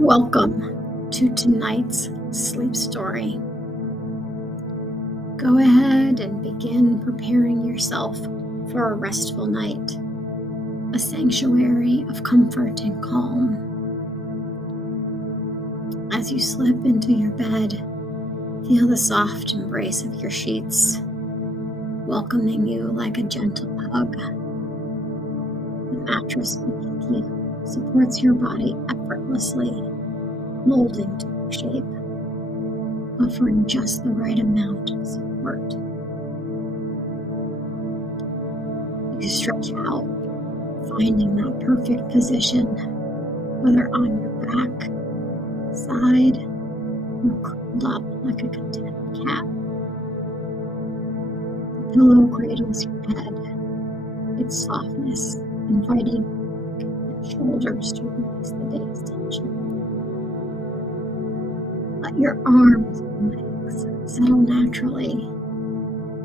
Welcome to tonight's sleep story. Go ahead and begin preparing yourself for a restful night, a sanctuary of comfort and calm. As you slip into your bed, feel the soft embrace of your sheets, welcoming you like a gentle hug. The mattress beneath you supports your body effortlessly, molding to your shape, offering just the right amount of support. You stretch out, finding that perfect position, whether on your back, side, or curled up like a content cat. The pillow cradles your head, its softness inviting your shoulders to release the day's tension. Let your arms and legs settle naturally,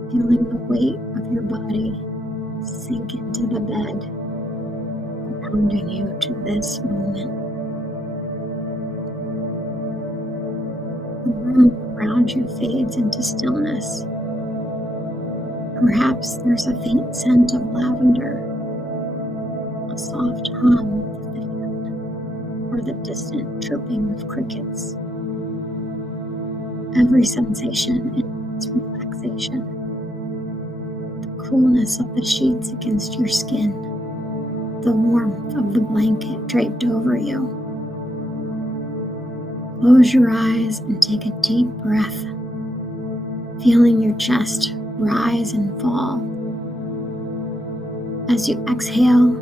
feeling the weight of your body sink into the bed, grounding you to this moment. The room around you fades into stillness. Perhaps there's a faint scent of lavender, a soft hum of the fan, or the distant chirping of crickets. Every sensation invites relaxation. The coolness of the sheets against your skin, the warmth of the blanket draped over you. Close your eyes and take a deep breath, feeling your chest rise and fall. As you exhale,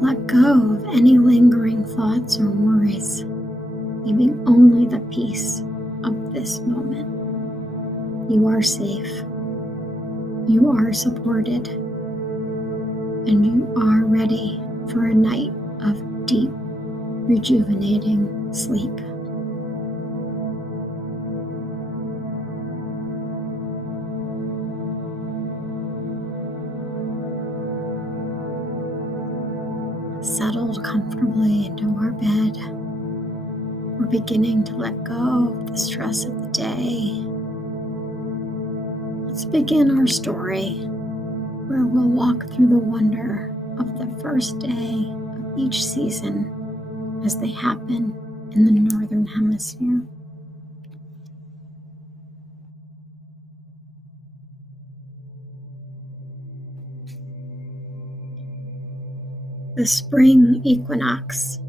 let go of any lingering thoughts or worries, leaving only the peace of this moment. You are safe, you are supported, and you are ready for a night of deep, rejuvenating sleep. Settled comfortably into our bed, we're beginning to let go of the stress of the day. Let's begin our story, where we'll walk through the wonder of the first day of each season as they happen in the Northern Hemisphere. The spring equinox,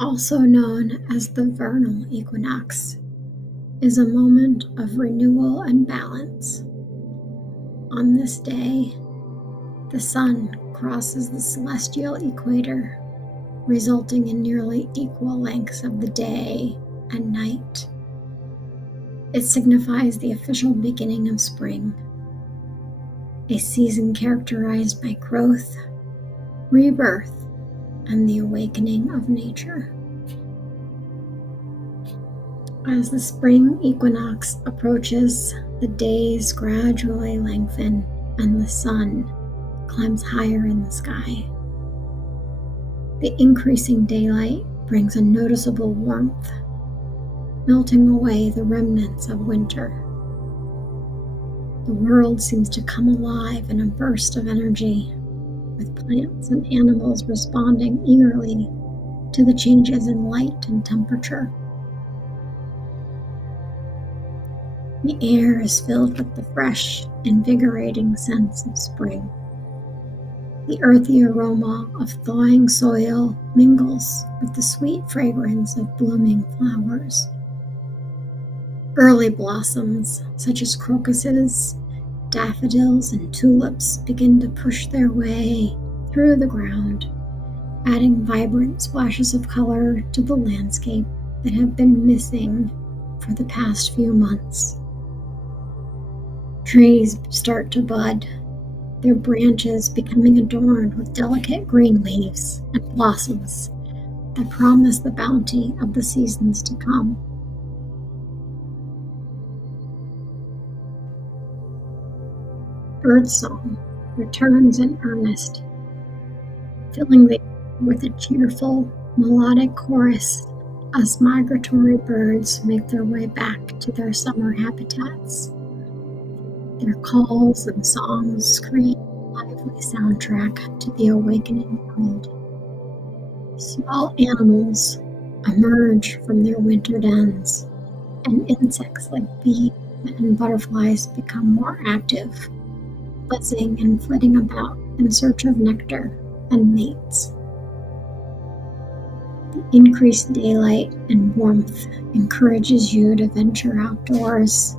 also known as the vernal equinox, is a moment of renewal and balance. On this day, the sun crosses the celestial equator, resulting in nearly equal lengths of the day and night. It signifies the official beginning of spring, a season characterized by growth, rebirth, and the awakening of nature. As the spring equinox approaches, the days gradually lengthen and the sun climbs higher in the sky. The increasing daylight brings a noticeable warmth, melting away the remnants of winter. The world seems to come alive in a burst of energy, with plants and animals responding eagerly to the changes in light and temperature. The air is filled with the fresh, invigorating scents of spring. The earthy aroma of thawing soil mingles with the sweet fragrance of blooming flowers. Early blossoms, such as crocuses, daffodils, and tulips, begin to push their way through the ground, adding vibrant splashes of color to the landscape that have been missing for the past few months. Trees start to bud, their branches becoming adorned with delicate green leaves and blossoms that promise the bounty of the seasons to come. Birdsong returns in earnest, filling the air with a cheerful, melodic chorus As migratory birds make their way back to their summer habitats, their calls and songs create a lively soundtrack to the awakening world. Small animals emerge from their winter dens, and insects like bees and butterflies become more active, buzzing and flitting about in search of nectar and mates. The increased daylight and warmth encourages you to venture outdoors,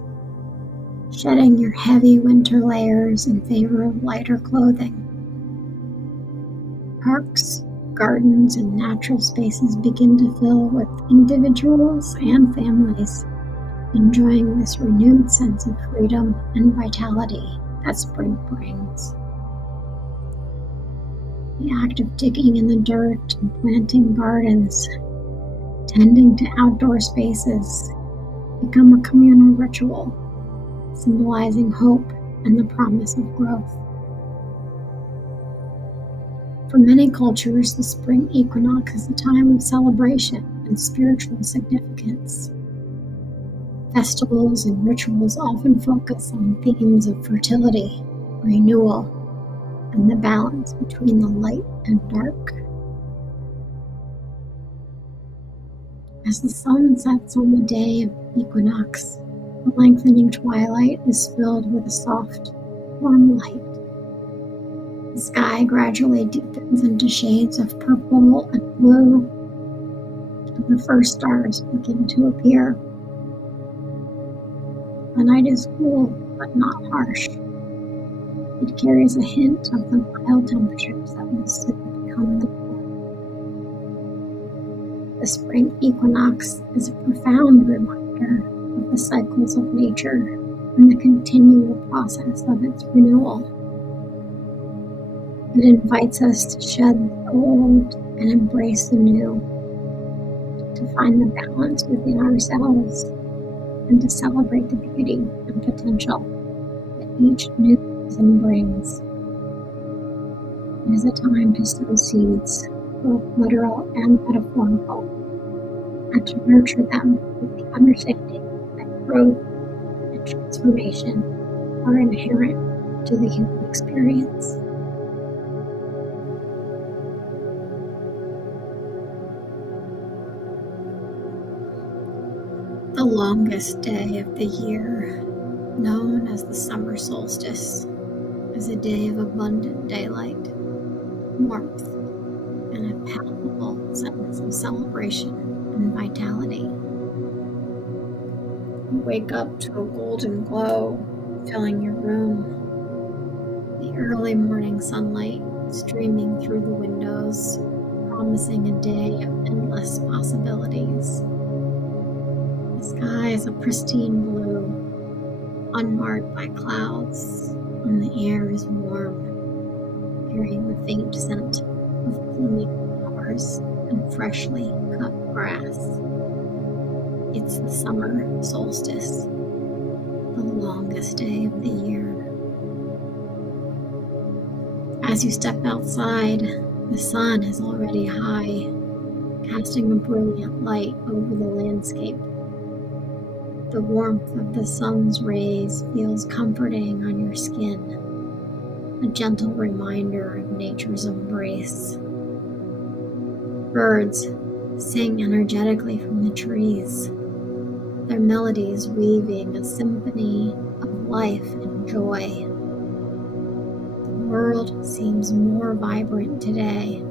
shedding your heavy winter layers in favor of lighter clothing. Parks, gardens, and natural spaces begin to fill with individuals and families enjoying this renewed sense of freedom and vitality that spring brings. The act of digging in the dirt and planting gardens, tending to outdoor spaces, become a communal ritual, symbolizing hope and the promise of growth. For many cultures, the spring equinox is a time of celebration and spiritual significance. Festivals and rituals often focus on themes of fertility, renewal, and the balance between the light and dark. As the sun sets on the day of the equinox, the lengthening twilight is filled with a soft, warm light. The sky gradually deepens into shades of purple and blue, and the first stars begin to appear. The night is cool, but not harsh. It carries a hint of the mild temperatures that will soon become the norm. The spring equinox is a profound reminder of the cycles of nature and the continual process of its renewal. It invites us to shed the old and embrace the new, to find the balance within ourselves, and to celebrate the beauty and potential that each new season brings. It is a time to sow seeds, both literal and metaphorical, and to nurture them with the understanding that growth and transformation are inherent to the human experience. The longest day of the year, known as the summer solstice, is a day of abundant daylight, warmth, and a palpable sense of celebration and vitality. You wake up to a golden glow filling your room, the early morning sunlight streaming through the windows, promising a day of endless possibilities. The sky is a pristine blue, unmarred by clouds, and the air is warm, carrying the faint scent of blooming flowers and freshly cut grass. It's the summer solstice, the longest day of the year. As you step outside, the sun is already high, casting a brilliant light over the landscape. The warmth of the sun's rays feels comforting on your skin, a gentle reminder of nature's embrace. Birds sing energetically from the trees, their melodies weaving a symphony of life and joy. The world seems more vibrant today,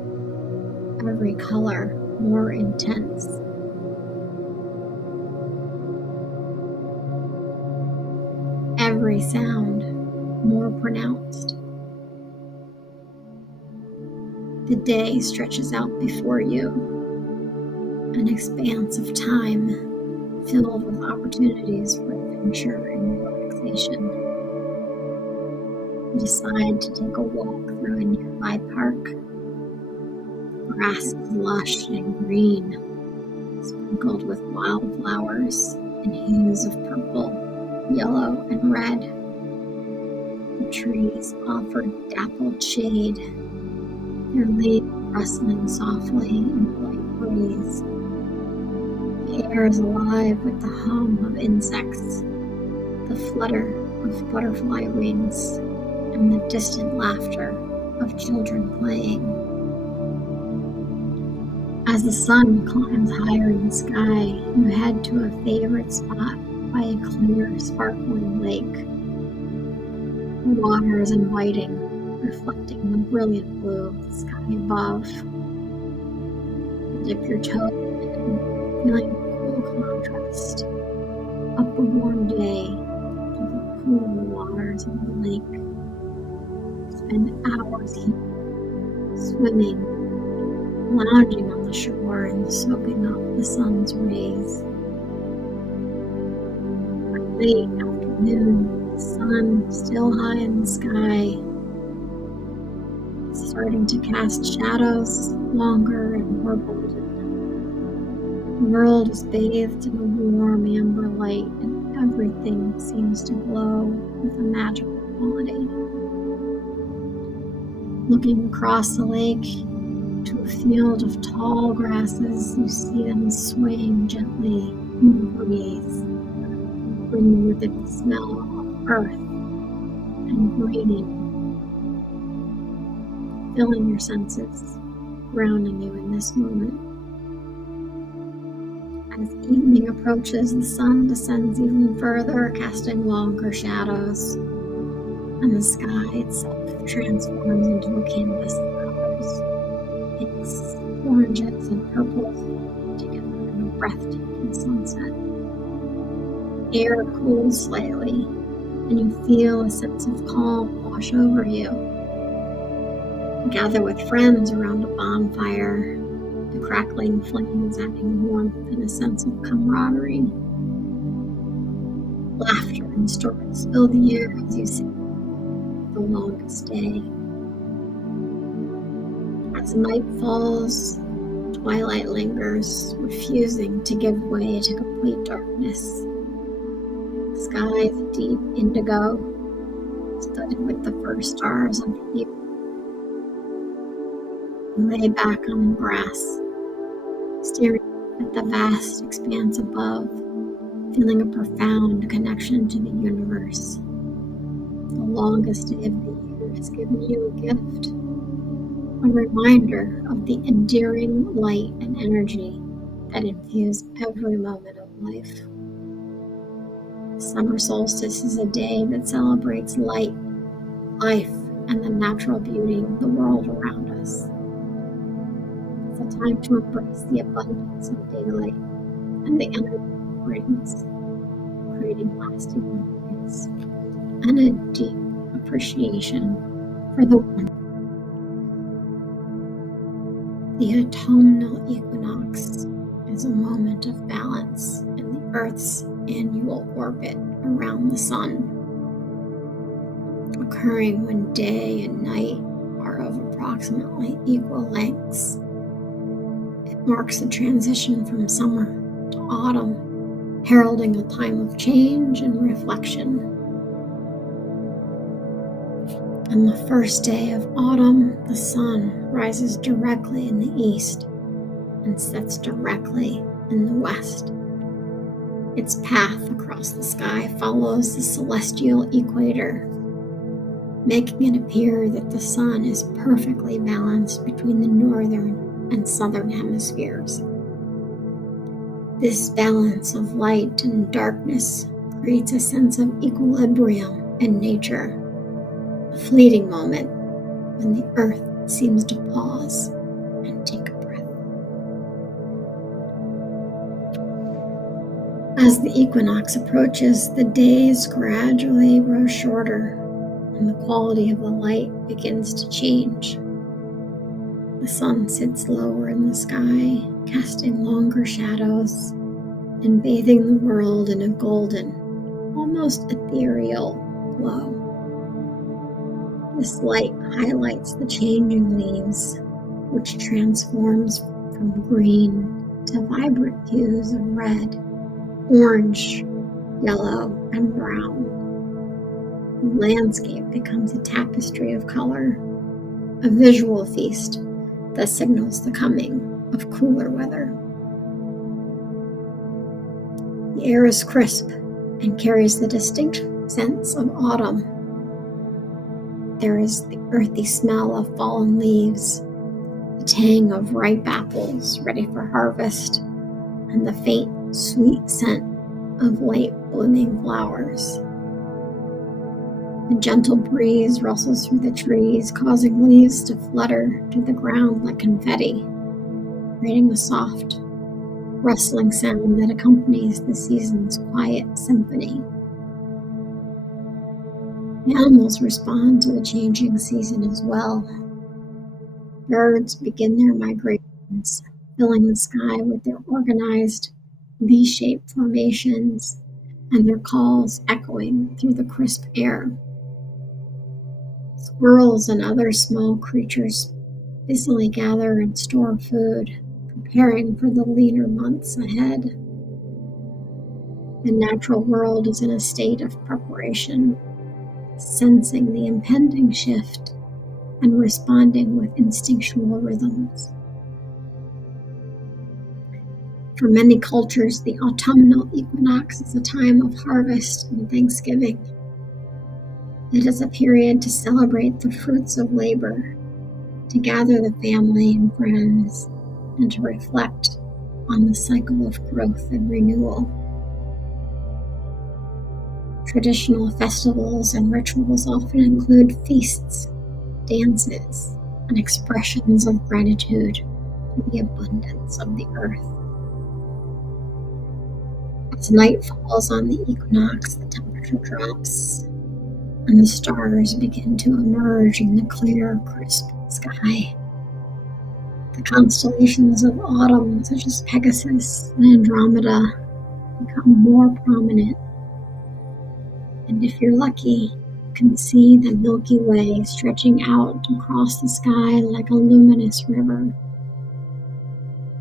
every color more intense. Every sound more pronounced. The day stretches out before you, an expanse of time filled with opportunities for adventure and relaxation. You decide to take a walk through a nearby park. The grass is lush and green, sprinkled with wildflowers in hues of purple, yellow, and red. The trees offer dappled shade, their leaves rustling softly in the light breeze. The air is alive with the hum of insects, the flutter of butterfly wings, and the distant laughter of children playing. As the sun climbs higher in the sky, you head to a favorite spot by a clear, sparkling lake. The water is inviting, reflecting the brilliant blue of the sky above. You dip your toe in, feeling the cool contrast of the warm day to the cool waters of the lake. Spend hours here, swimming, lounging on the shore and soaking up the sun's rays. By late afternoon, the sun, still high in the sky, is starting to cast shadows longer and more golden. The world is bathed in a warm amber light, and everything seems to glow with a magical quality. Looking across the lake to a field of tall grasses, you see them swaying gently in the breeze, bringing with it the smell of earth and greening, filling your senses, grounding you in this moment. As evening approaches, the sun descends even further, casting longer shadows, and the sky itself transforms into a canvas of colors. Pinks, oranges, and purples together in a breathtaking sunset. The air cools slightly, and you feel a sense of calm wash over you. You gather with friends around a bonfire, the crackling flames adding warmth and a sense of camaraderie. Laughter and stories fill the air as you sing the longest day. As night falls, twilight lingers, refusing to give way to complete darkness. The sky is deep indigo, studded with the first stars of the year. You lay back on the grass, staring at the vast expanse above, feeling a profound connection to the universe. The longest day of the year has given you a gift, a reminder of the endearing light and energy that infuse every moment of life. The summer solstice is a day that celebrates light, life, and the natural beauty of the world around us. It's a time to embrace the abundance of daylight and the energy it brings, creating lasting memories and a deep appreciation for the one. The autumnal equinox is a moment of balance in the Earth's annual orbit around the sun, occurring when day and night are of approximately equal lengths. It marks a transition from summer to autumn, heralding a time of change and reflection. On the first day of autumn, the sun rises directly in the east and sets directly in the west. Its path across the sky follows the celestial equator, making it appear that the sun is perfectly balanced between the northern and southern hemispheres. This balance of light and darkness creates a sense of equilibrium in nature, a fleeting moment when the earth seems to pause and take a breath. As the equinox approaches, the days gradually grow shorter and the quality of the light begins to change. The sun sits lower in the sky, casting longer shadows and bathing the world in a golden, almost ethereal glow. This light highlights the changing leaves, which transforms from green to vibrant hues of red, orange, yellow, and brown. The landscape becomes a tapestry of color, a visual feast that signals the coming of cooler weather. The air is crisp and carries the distinct sense of autumn. There is the earthy smell of fallen leaves, the tang of ripe apples ready for harvest, and the faint, sweet scent of late blooming flowers. A gentle breeze rustles through the trees, causing leaves to flutter to the ground like confetti, creating a soft, rustling sound that accompanies the season's quiet symphony. The animals respond to the changing season as well. Birds begin their migrations, filling the sky with their organized V-shaped formations and their calls echoing through the crisp air. Squirrels and other small creatures busily gather and store food, preparing for the leaner months ahead. The natural world is in a state of preparation, sensing the impending shift and responding with instinctual rhythms. For many cultures, the autumnal equinox is a time of harvest and thanksgiving. It is a period to celebrate the fruits of labor, to gather the family and friends, and to reflect on the cycle of growth and renewal. Traditional festivals and rituals often include feasts, dances, and expressions of gratitude for the abundance of the earth. As night falls on the equinox, the temperature drops, and the stars begin to emerge in the clear, crisp sky. The constellations of autumn, such as Pegasus and Andromeda, become more prominent. And if you're lucky, you can see the Milky Way stretching out across the sky like a luminous river.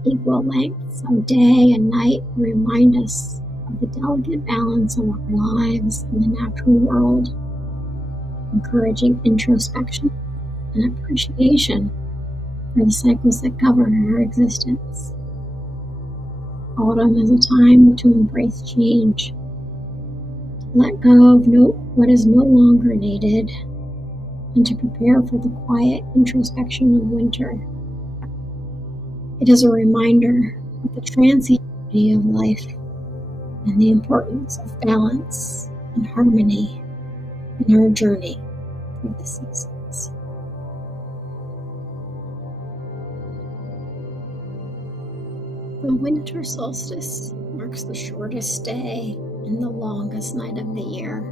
Equal lengths of day and night remind us of the delicate balance of our lives in the natural world, encouraging introspection and appreciation for the cycles that govern our existence. Autumn is a time to embrace change, to let go of what is no longer needed, and to prepare for the quiet introspection of winter. It is a reminder of the transiency of life and the importance of balance and harmony in our journey through the seasons. The winter solstice marks the shortest day and the longest night of the year.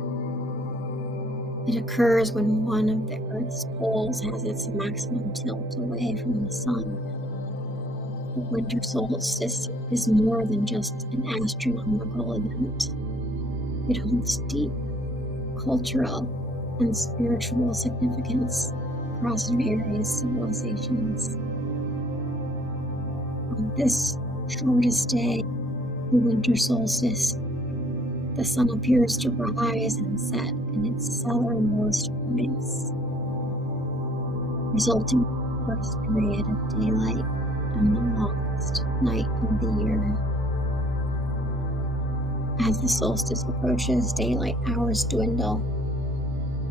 It occurs when one of the Earth's poles has its maximum tilt away from the sun. The winter solstice is more than just an astronomical event. It holds deep cultural and spiritual significance across various civilizations. On this shortest day, the winter solstice, the sun appears to rise and set in its southernmost points, resulting in the first period of daylight and the longest night of the year. As the solstice approaches, daylight hours dwindle,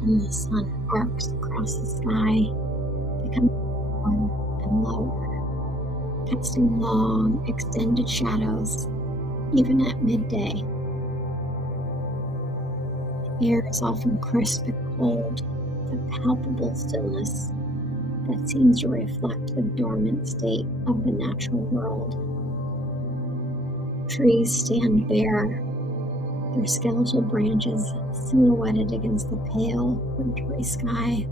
and the sun arcs across the sky, becoming lower and lower, casting long, extended shadows, even at midday. The air is often crisp and cold, with a palpable stillness that seems to reflect the dormant state of the natural world. Trees stand bare, their skeletal branches silhouetted against the pale, wintry sky.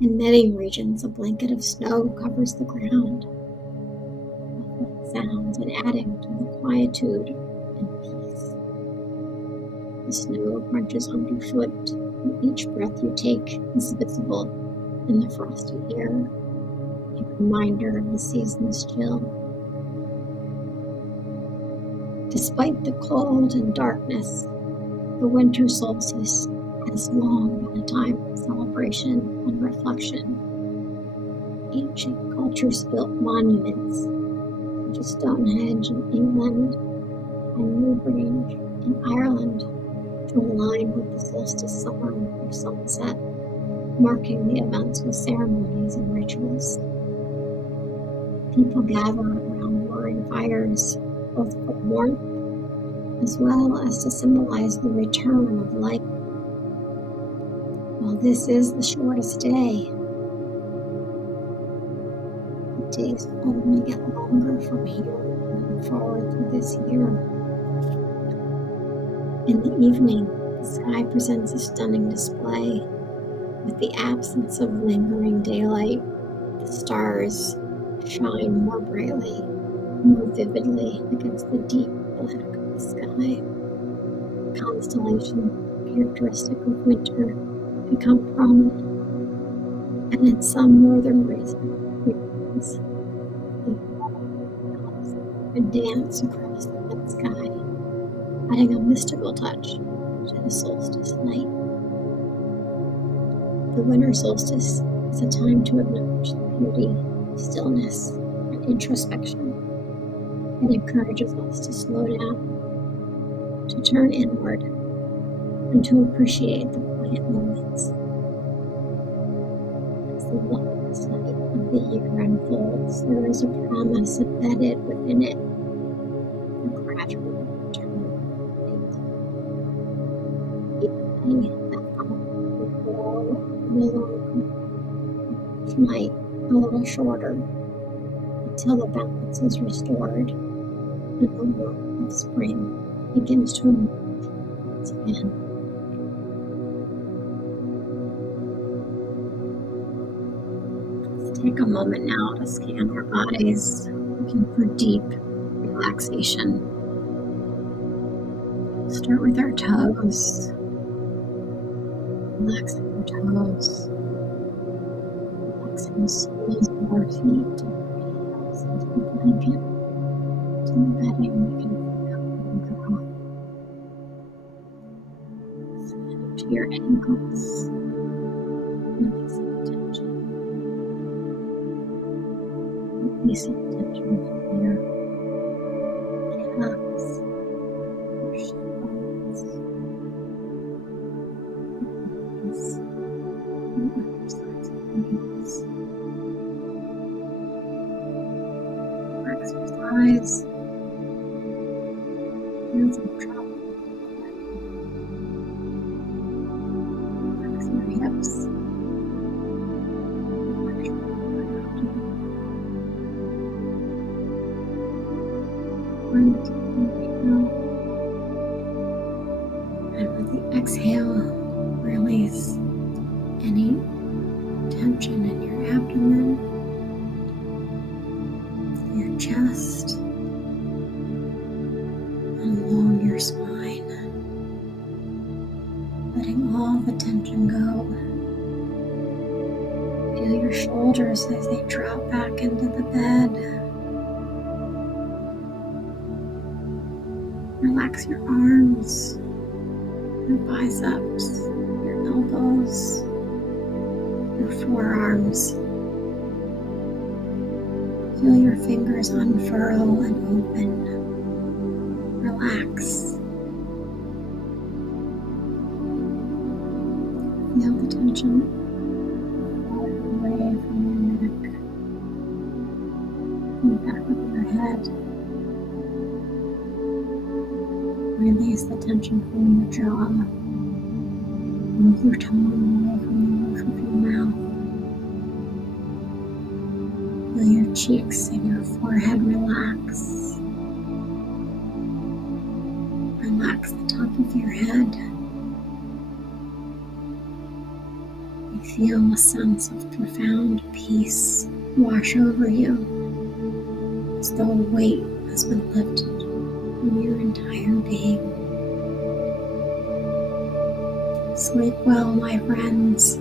In many regions, a blanket of snow covers the ground, muffling sounds and adding to the quietude and peace. The snow crunches underfoot, and each breath you take is visible in the frosty air, a reminder of the season's chill. Despite the cold and darkness, the winter solstice has long been a time of celebration and reflection. Ancient cultures built monuments, such as Stonehenge in England, and Newgrange in Ireland to align with the solstice summer or sunset, marking the events with ceremonies and rituals. People gather around roaring fires, both for warmth as well as to symbolize the return of light. While this is the shortest day, the days only get longer from here moving forward through this year. In the evening, the sky presents a stunning display. With the absence of lingering daylight, the stars shine more brightly, more vividly against the deep black of the sky. Constellations characteristic of winter become prominent, and in some northern regions, they dance across the night sky, adding a mystical touch to the solstice night. The winter solstice is a time to acknowledge the beauty, stillness, and introspection. It encourages us to slow down, to turn inward, and to appreciate the quiet moments. As the longest night of the year unfolds, there is a promise embedded within it, a gradual return of light. Each day that follows will grow a little longer, each night a little shorter, until the balance is restored and the warmth of spring begins to emerge once again. Let's take a moment now to scan our bodies, looking for deep relaxation. Start with our toes. Relaxing our toes. Relaxing the soles of our feet and our heels into the blanket, to the bedding we can feel and grow. Scan up to your ankles. Releasing the tension. Releasing the tension from your calves, your shin bones, your knees, and undersides of your knees. Relax your thighs. Feel them drop. Relax your hips. Relax your lower abdomen. And with the exhale, release any tension in your abdomen, your chest, and along your spine. Letting all the tension go. Feel your shoulders as they drop back into the bed. Relax your arms, your biceps, your elbows, your forearms. Feel your fingers unfurl and open. Relax. Feel the tension fall away from your neck, from the back of your head. Release the tension from your jaw. Move your tongue away from the roof of your mouth. Feel your cheeks and your forehead relax. Relax the top of your head. You feel a sense of profound peace wash over you, as though a weight has been lifted from your entire being. Sleep well, my friends.